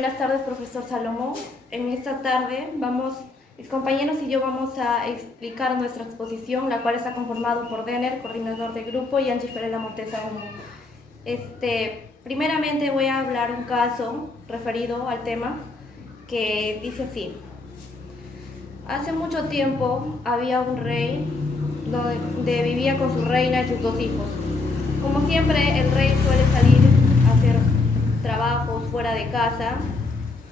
Buenas tardes, profesor Salomón. En esta tarde mis compañeros y yo vamos a explicar nuestra exposición, la cual está conformada por Denner, coordinador de grupo, y Angie Ferela Montesa. Primeramente voy a hablar un caso referido al tema que dice así. Hace mucho tiempo había un rey donde vivía con su reina y sus dos hijos. Como siempre, el rey suele salir a hacer trabajos fuera de casa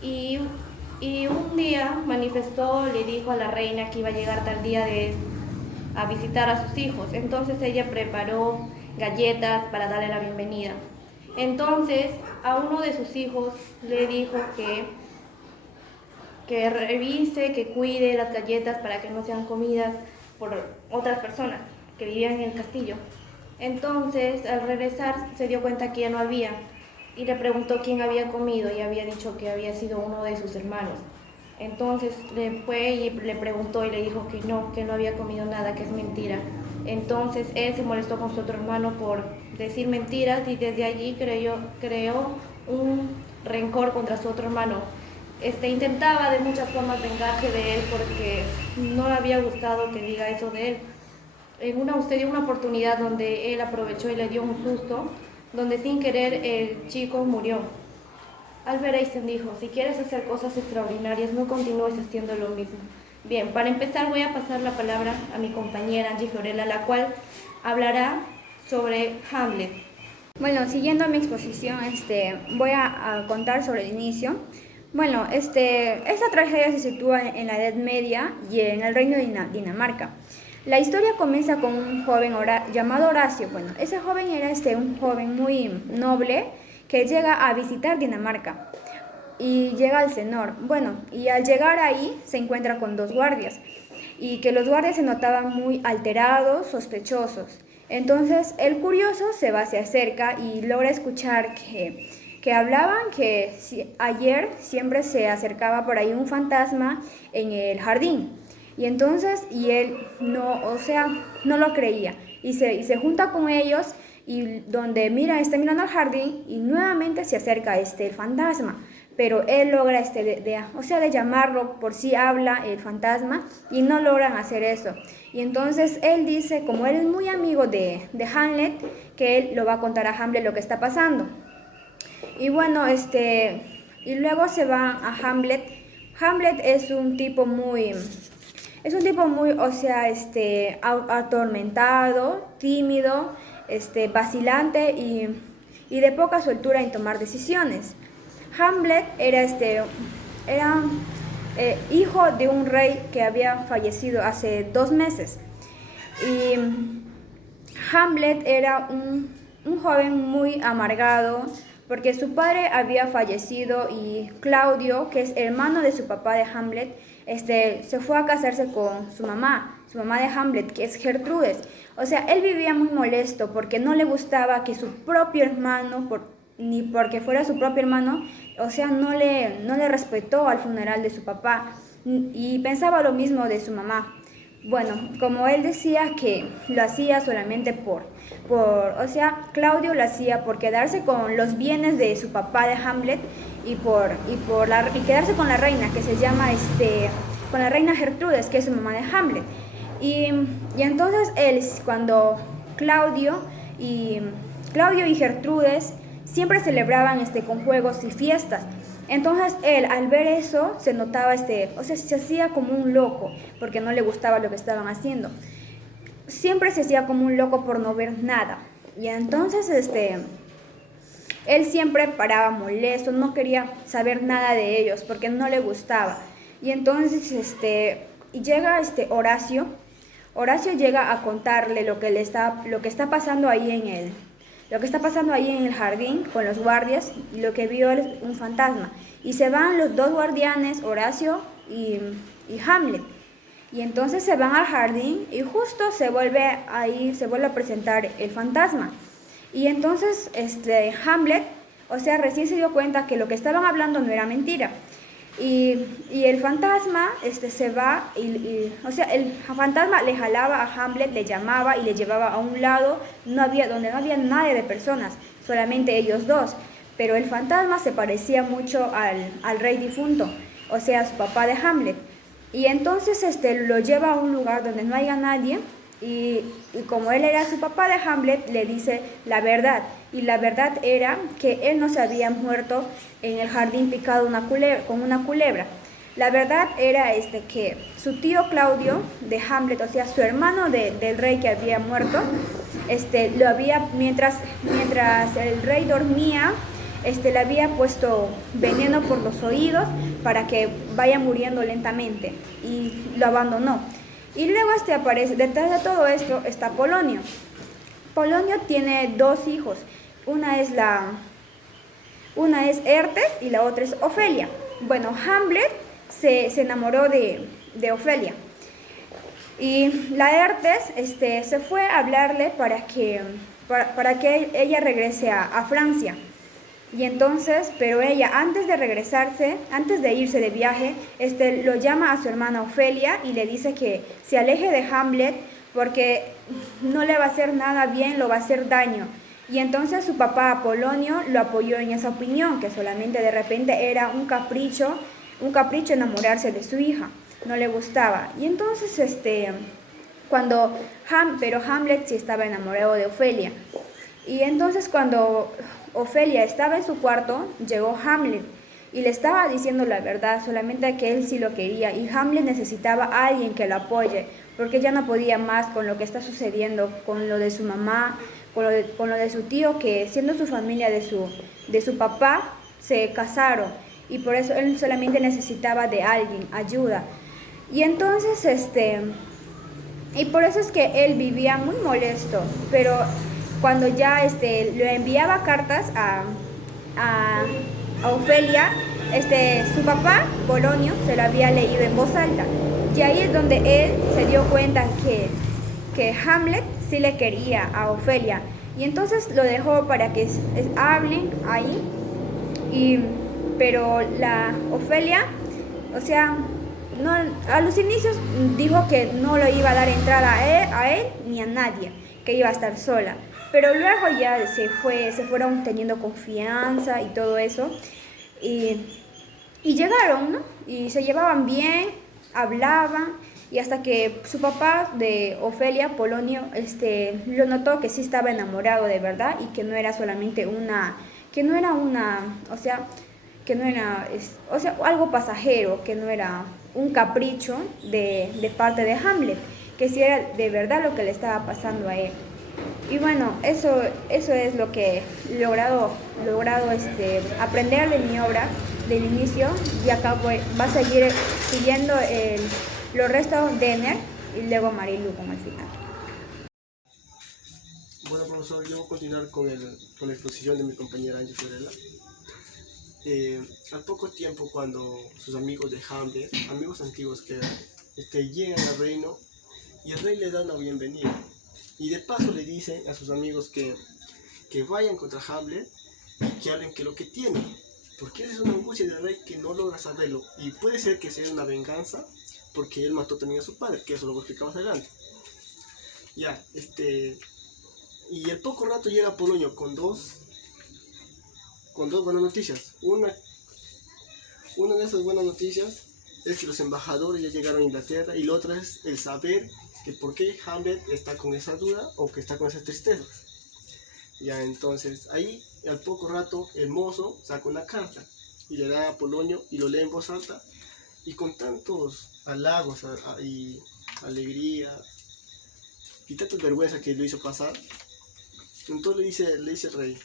y un día manifestó, le dijo a la reina que iba a llegar tal día a visitar a sus hijos. Entonces ella preparó galletas para darle la bienvenida. Entonces a uno de sus hijos le dijo que revise, que cuide las galletas para que no sean comidas por otras personas que vivían en el castillo. Entonces, al regresar, se dio cuenta que ya no había y le preguntó quién había comido y había dicho que había sido uno de sus hermanos. Entonces le fue y le preguntó y le dijo que no había comido nada, que es mentira. Entonces él se molestó con su otro hermano por decir mentiras y desde allí creó un rencor contra su otro hermano. Intentaba de muchas formas vengarse de él porque no le había gustado que diga eso de él. Usted dio una oportunidad donde él aprovechó y le dio un susto, donde sin querer el chico murió. Albert Einstein dijo, si quieres hacer cosas extraordinarias, no continúes haciendo lo mismo. Bien, para empezar voy a pasar la palabra a mi compañera Angie Fiorella, la cual hablará sobre Hamlet. Bueno, siguiendo mi exposición, voy a contar sobre el inicio. Bueno, esta tragedia se sitúa en la Edad Media y en el reino de Dinamarca. La historia comienza con un joven llamado Horacio. Bueno, ese joven era un joven muy noble que llega a visitar Dinamarca y llega al Senor. Bueno, y al llegar ahí se encuentra con dos guardias y que los guardias se notaban muy alterados, sospechosos. Entonces el curioso se acerca y logra escuchar que hablaban que ayer siempre se acercaba por ahí un fantasma en el jardín. Y entonces, él no lo creía. Y se junta con ellos y donde está mirando al jardín y nuevamente se acerca el fantasma. Pero él logra de llamarlo, por si habla el fantasma y no logran hacer eso. Y entonces él dice, como él es muy amigo de Hamlet, que él lo va a contar a Hamlet lo que está pasando. Y bueno, y luego se va a Hamlet. Hamlet es un tipo muy, atormentado, tímido, vacilante y de poca soltura en tomar decisiones. Hamlet era hijo de un rey que había fallecido hace 2 meses. Y Hamlet era un joven muy amargado porque su padre había fallecido y Claudio, que es hermano de su papá de Hamlet, se fue a casarse con su mamá de Hamlet, que es Gertrudes. O sea, él vivía muy molesto porque no le gustaba que su propio hermano, ni porque fuera su propio hermano, o sea, no le respetó al funeral de su papá y pensaba lo mismo de su mamá. Bueno, como él decía que lo hacía solamente Claudio lo hacía por quedarse con los bienes de su papá de Hamlet y quedarse con la reina, que se llama, con la reina Gertrudes, que es su mamá de Hamlet. Y entonces cuando Claudio y Gertrudes siempre celebraban con juegos y fiestas. Entonces él, al ver eso, se notaba, se hacía como un loco, porque no le gustaba lo que estaban haciendo. Siempre se hacía como un loco por no ver nada. Y entonces, él siempre paraba molesto, no quería saber nada de ellos, porque no le gustaba. Y entonces, llega Horacio. Horacio llega a contarle lo que está pasando ahí en el jardín con los guardias y lo que vio es un fantasma. Y se van los dos guardianes, Horacio y Hamlet. Y entonces se van al jardín y justo se vuelve a presentar el fantasma. Y entonces Hamlet, recién se dio cuenta que lo que estaban hablando no era mentira. Y el fantasma se va, el fantasma le jalaba a Hamlet, le llamaba y le llevaba a un lado donde no había nadie de personas, solamente ellos dos. pero el fantasma se parecía mucho al rey difunto, o sea, su papá de Hamlet. Y entonces lo lleva a un lugar donde no haya nadie y como él era su papá de Hamlet, le dice la verdad. Y la verdad era que él no se había muerto en el jardín picado con una culebra. La verdad era que su tío Claudio de Hamlet, o sea, su hermano del rey que había muerto, lo había, mientras el rey dormía, le había puesto veneno por los oídos para que vaya muriendo lentamente y lo abandonó. Y luego aparece, detrás de todo esto está Polonio. Polonio tiene dos hijos, una es Ertes y la otra es Ofelia. Bueno, Hamlet se enamoró de Ofelia y la Ertes se fue a hablarle para que ella regrese a Francia. Y entonces, pero ella antes de irse de viaje, lo llama a su hermana Ofelia y le dice que se aleje de Hamlet porque no le va a hacer nada bien, lo va a hacer daño. Y entonces su papá Apolonio lo apoyó en esa opinión, que solamente de repente era un capricho enamorarse de su hija, no le gustaba. Y entonces pero Hamlet sí estaba enamorado de Ofelia. Y entonces cuando Ofelia estaba en su cuarto, llegó Hamlet y le estaba diciendo la verdad, solamente que él sí lo quería y Hamlet necesitaba a alguien que lo apoye, porque ya no podía más con lo que está sucediendo, con lo de su mamá, con lo de su tío, que siendo su familia de su papá, se casaron y por eso él solamente necesitaba de alguien, ayuda. Y entonces, y por eso es que él vivía muy molesto, pero cuando ya le enviaba cartas a Ofelia, su papá, Polonio, se lo había leído en voz alta. Y ahí es donde él se dio cuenta que Hamlet sí le quería a Ofelia. Y entonces lo dejó para que hablen ahí. Pero la Ofelia, o sea, no, a los inicios dijo que no le iba a dar entrada a él ni a nadie, que iba a estar sola. Pero luego ya se fueron teniendo confianza y todo eso. Y llegaron, ¿no? Y se llevaban bien, hablaban. Y hasta que su papá de Ofelia, Polonio, lo notó que sí estaba enamorado de verdad y que no era solamente algo pasajero, que no era un capricho de parte de Hamlet, que sí era de verdad lo que le estaba pasando a él. Y bueno, eso es lo que he logrado aprender de mi obra del inicio, y acá va a seguir siguiendo los restos de Ener y luego Marilu como al final. Bueno, profesor, yo voy a continuar con la exposición de mi compañera Ángel Fiorella. Al poco tiempo, cuando sus amigos de Hamlet, amigos antiguos que llegan al reino, y el rey le da una bienvenida. Y de paso le dicen a sus amigos que vayan contra Hamlet y que hablen que lo que tiene. Porque esa es una angustia del rey que no logra saberlo. Y puede ser que sea una venganza porque él mató también a su padre, que eso lo voy a explicar más adelante. Ya, y al poco rato llega Polonio con dos buenas noticias. Una de esas buenas noticias es que los embajadores ya llegaron a Inglaterra, y la otra es el saber que por qué Hamlet está con esa duda o que está con esas tristezas. Ya, entonces ahí al poco rato el mozo saca una carta y le da a Polonio y lo lee en voz alta, y con tantos halagos y alegría y tantas vergüenza que lo hizo pasar. Entonces le dice el rey: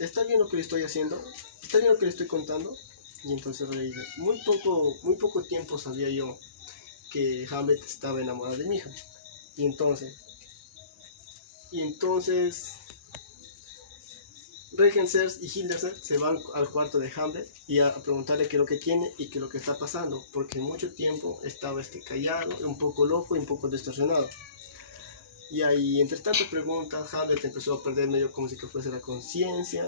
¿está bien lo que le estoy haciendo? ¿Está bien lo que le estoy contando? Y entonces el rey dice: muy poco tiempo sabía yo que Hamlet estaba enamorado de mi hija. Y entonces Regenserz y Hildesheim se van al cuarto de Hamlet y a preguntarle qué es lo que tiene y qué es lo que está pasando, porque mucho tiempo estaba callado, un poco loco y un poco distorsionado. Y ahí, entre tantas preguntas, Hamlet empezó a perder medio como si que fuese la conciencia,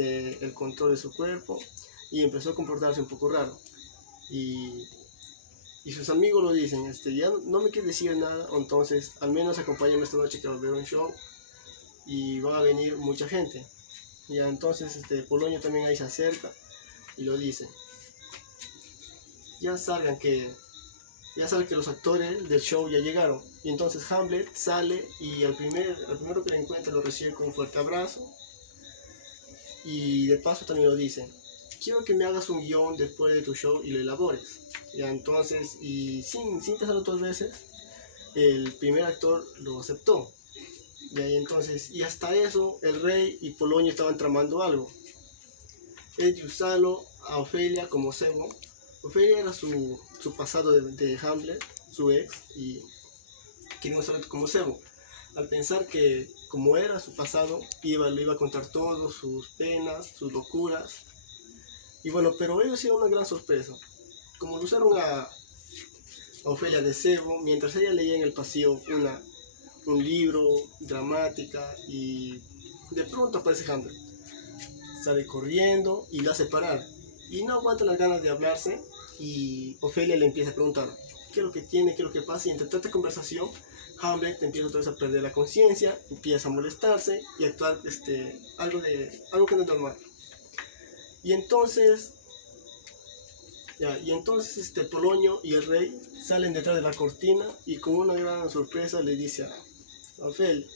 el control de su cuerpo, y empezó a comportarse un poco raro. Y sus amigos lo dicen: ya no me quieres decir nada, entonces al menos acompáñame esta noche que va a haber un show y va a venir mucha gente. Ya entonces Polonio también ahí se acerca y lo dice. Ya salgan que los actores del show ya llegaron. Y entonces Hamlet sale y al primero que le encuentra lo recibe con un fuerte abrazo. Y de paso también lo dice. Quiero que me hagas un guión después de tu show y lo elabores. Ya entonces, y sin pensarlo 2 veces, el primer actor lo aceptó. Y entonces, y hasta eso, el rey y Polonio estaban tramando algo. Es de usarlo a Ofelia como cebo. Ofelia era su pasado de Hamlet, su ex, y querían usarlo como cebo. Al pensar que, como era su pasado, le iba a contar todo, sus penas, sus locuras. Y bueno, pero ellos hicieron una gran sorpresa. Como lo usaron a Ofelia de cebo, mientras ella leía en el pasillo un libro, dramática, y de pronto aparece Hamlet. Sale corriendo y la hace parar. Y no aguanta las ganas de hablarse, y Ofelia le empieza a preguntar qué es lo que tiene, qué es lo que pasa, y entre tanta conversación, Hamlet empieza otra vez a perder la conciencia, empieza a molestarse y a actuar algo que no es normal. Y entonces, Polonio y el rey salen detrás de la cortina y con una gran sorpresa le dice a Ofelia,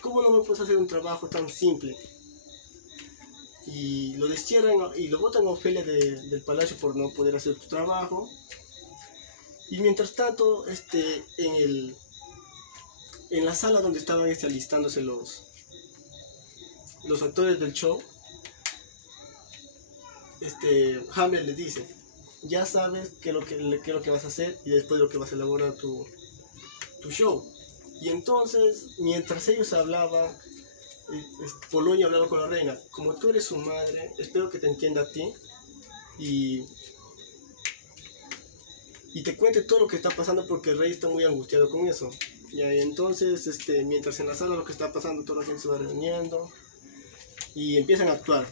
¿cómo no me puedes hacer un trabajo tan simple? Y lo destierran y lo botan a Ofelia del palacio por no poder hacer su trabajo. Y mientras tanto, en la sala donde estaban alistándose los actores del show, Hamlet les dice, ya sabes qué es lo que vas a hacer y después lo que vas a elaborar tu show. Y entonces, mientras ellos hablaban, Polonio hablaba con la reina, como tú eres su madre, espero que te entienda a ti y te cuente todo lo que está pasando porque el rey está muy angustiado con eso. Y entonces, mientras en la sala lo que está pasando, toda la gente se va reuniendo y empiezan a actuar.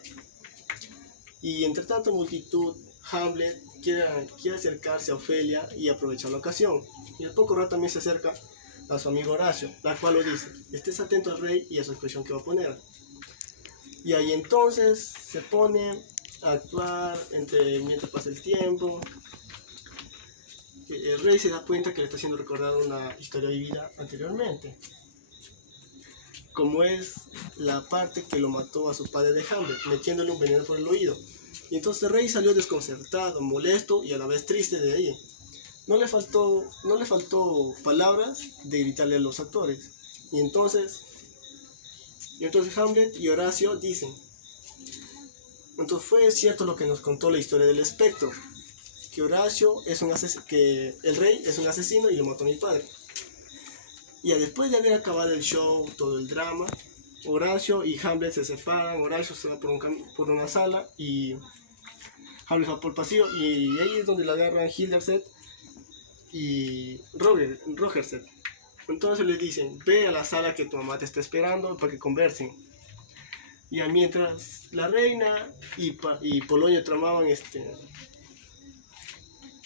Y entre tanta multitud, Hamlet quiere acercarse a Ofelia y aprovechar la ocasión. Y al poco rato también se acerca a su amigo Horacio, la cual lo dice, estés atento al rey y a su expresión que va a poner. Y ahí entonces se pone a actuar mientras pasa el tiempo. El rey se da cuenta que le está haciendo recordar una historia vivida anteriormente, como es la parte que lo mató a su padre de Hamlet, metiéndole un veneno por el oído. Y entonces el rey salió desconcertado, molesto y a la vez triste de ahí. No le faltó palabras de gritarle a los actores. Y entonces Hamlet y Horacio dicen, entonces fue cierto lo que nos contó la historia del espectro, que que el rey es un asesino y lo mató a mi padre. Y después de haber acabado el show, todo el drama, Horacio y Hamlet se separan. Horacio se va por una sala y Hamlet va por el pasillo, y ahí es donde la agarran Hildersed y Rogersed. Entonces le dicen, ve a la sala que tu mamá te está esperando para que conversen. Y mientras la reina y Polonio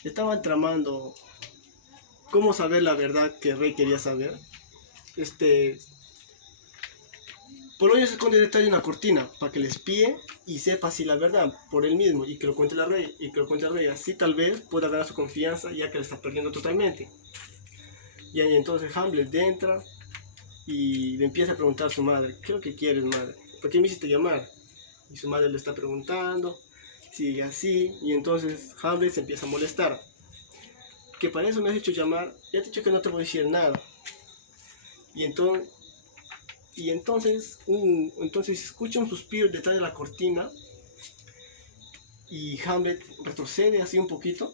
estaban tramando cómo saber la verdad que el rey quería saber, Polonio se esconde detrás de una cortina para que le espíe y sepa si la verdad por él mismo y que lo cuente al rey, así tal vez pueda ganar su confianza ya que le está perdiendo totalmente. Y ahí entonces Hamlet entra y le empieza a preguntar a su madre, ¿qué es lo que quieres, madre? ¿Por qué me hiciste llamar? Y su madre le está preguntando, sigue así, y entonces Hamlet se empieza a molestar. Que para eso me has hecho llamar, ya te he dicho que no te voy a decir nada. Y entonces escucha un suspiro detrás de la cortina y Hamlet retrocede así un poquito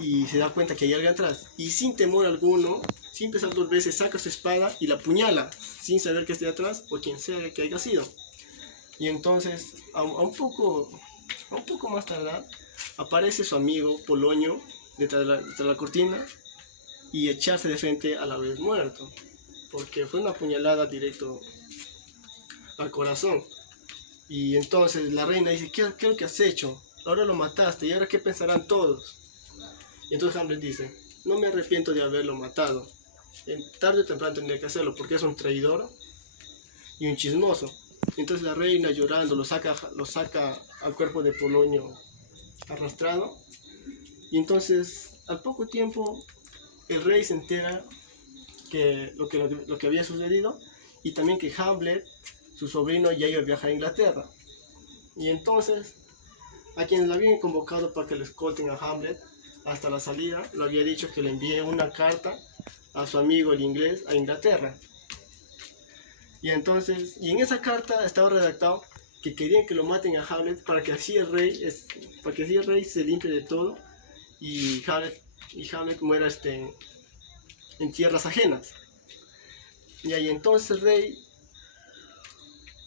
y se da cuenta que hay alguien atrás. Y sin temor alguno, sin pensar 2 veces, saca su espada y la apuñala, sin saber que esté atrás o quien sea que haya sido. Y entonces, a un poco más tarde, aparece su amigo Polonio detrás de la cortina y echarse de frente a la vez muerto, porque fue una puñalada directo al corazón. Y entonces la reina dice, ¿qué es lo que has hecho? Ahora lo mataste, ¿y ahora qué pensarán todos? Y entonces Hamlet dice, no me arrepiento de haberlo matado. Tarde o temprano tendría que hacerlo, porque es un traidor y un chismoso. Entonces la reina llorando lo saca al cuerpo de Polonio arrastrado. Y entonces al poco tiempo el rey se entera que lo que había sucedido y también que Hamlet, su sobrino, ya iba a viajar a Inglaterra. Y entonces a quienes le habían convocado para que lo escolten a Hamlet hasta la salida, le había dicho que le envíe una carta a su amigo el inglés a Inglaterra. Y en esa carta estaba redactado que querían que lo maten a Hamlet para que así el rey se limpie de todo y Hamlet muera en tierras ajenas. Y ahí entonces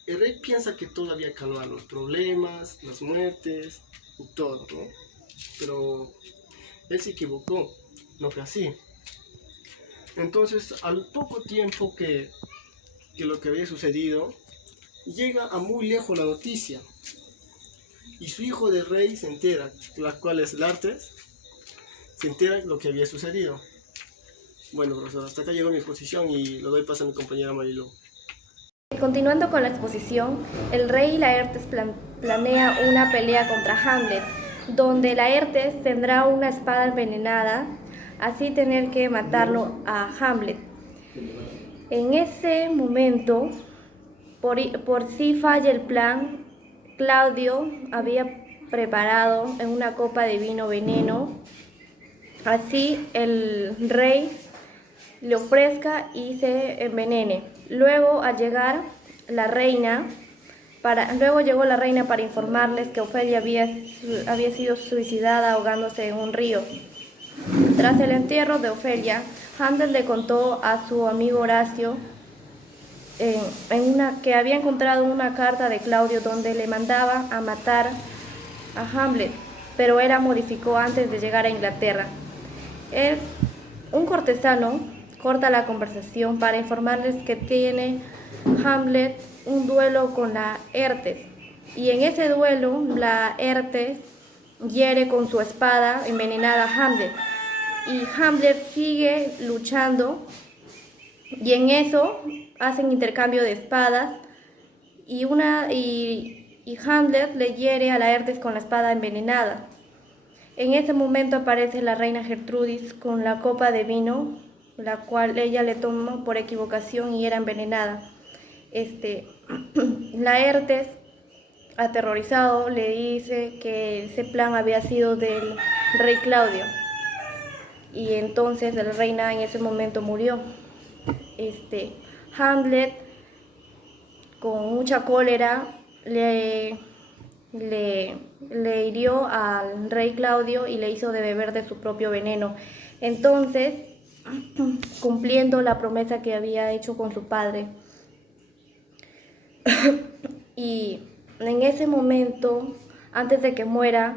el rey piensa que todo había calmado los problemas, las muertes y todo, ¿no? Pero él se equivocó, no fue así. Entonces, al poco tiempo que lo que había sucedido, llega a muy lejos la noticia. Y su hijo del rey se entera, la cual es Lartes, se entera de lo que había sucedido. Bueno, profesor, hasta acá llegó mi exposición y lo doy paso a mi compañera Marilu. Continuando con la exposición, el rey Laertes planea una pelea contra Hamlet, donde Laertes tendrá una espada envenenada, así tener que matarlo a Hamlet. En ese momento, por si falla el plan, Claudio había preparado en una copa de vino veneno, así el rey le ofrezca y se envenene. Luego llegó la reina para informarles que Ofelia había sido suicidada ahogándose en un río. Tras el entierro de Ofelia, Hamlet le contó a su amigo Horacio que había encontrado una carta de Claudio donde le mandaba a matar a Hamlet, pero él la modificó antes de llegar a Inglaterra. Un cortesano corta la conversación para informarles que tiene Hamlet un duelo con Laertes, y en ese duelo Laertes hiere con su espada envenenada a Hamlet, y Hamlet sigue luchando, y en eso hacen intercambio de espadas y Hamlet le hiere a Laertes con la espada envenenada. En ese momento aparece la reina Gertrudis con la copa de vino, la cual ella le tomó por equivocación y era envenenada. Laertes, aterrorizado, le dice que ese plan había sido del rey Claudio, y entonces la reina en ese momento murió. Hamlet, con mucha cólera, le hirió al rey Claudio y le hizo de beber de su propio veneno. Entonces, cumpliendo la promesa que había hecho con su padre. Y en ese momento, antes de que muera,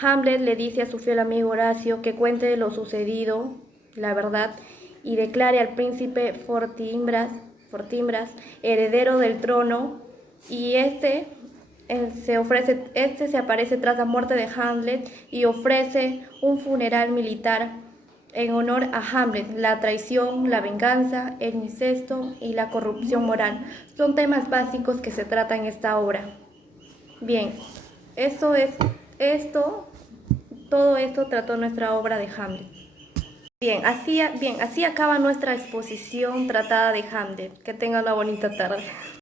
Hamlet le dice a su fiel amigo Horacio que cuente lo sucedido, la verdad, y declare al príncipe Fortinbras heredero del trono, y se aparece tras la muerte de Hamlet y ofrece un funeral militar en honor a Hamlet. La traición, la venganza, el incesto y la corrupción moral son temas básicos que se tratan en esta obra. Bien, todo esto trató nuestra obra de Hamlet. Así acaba nuestra exposición tratada de Hamlet. Que tengan una bonita tarde.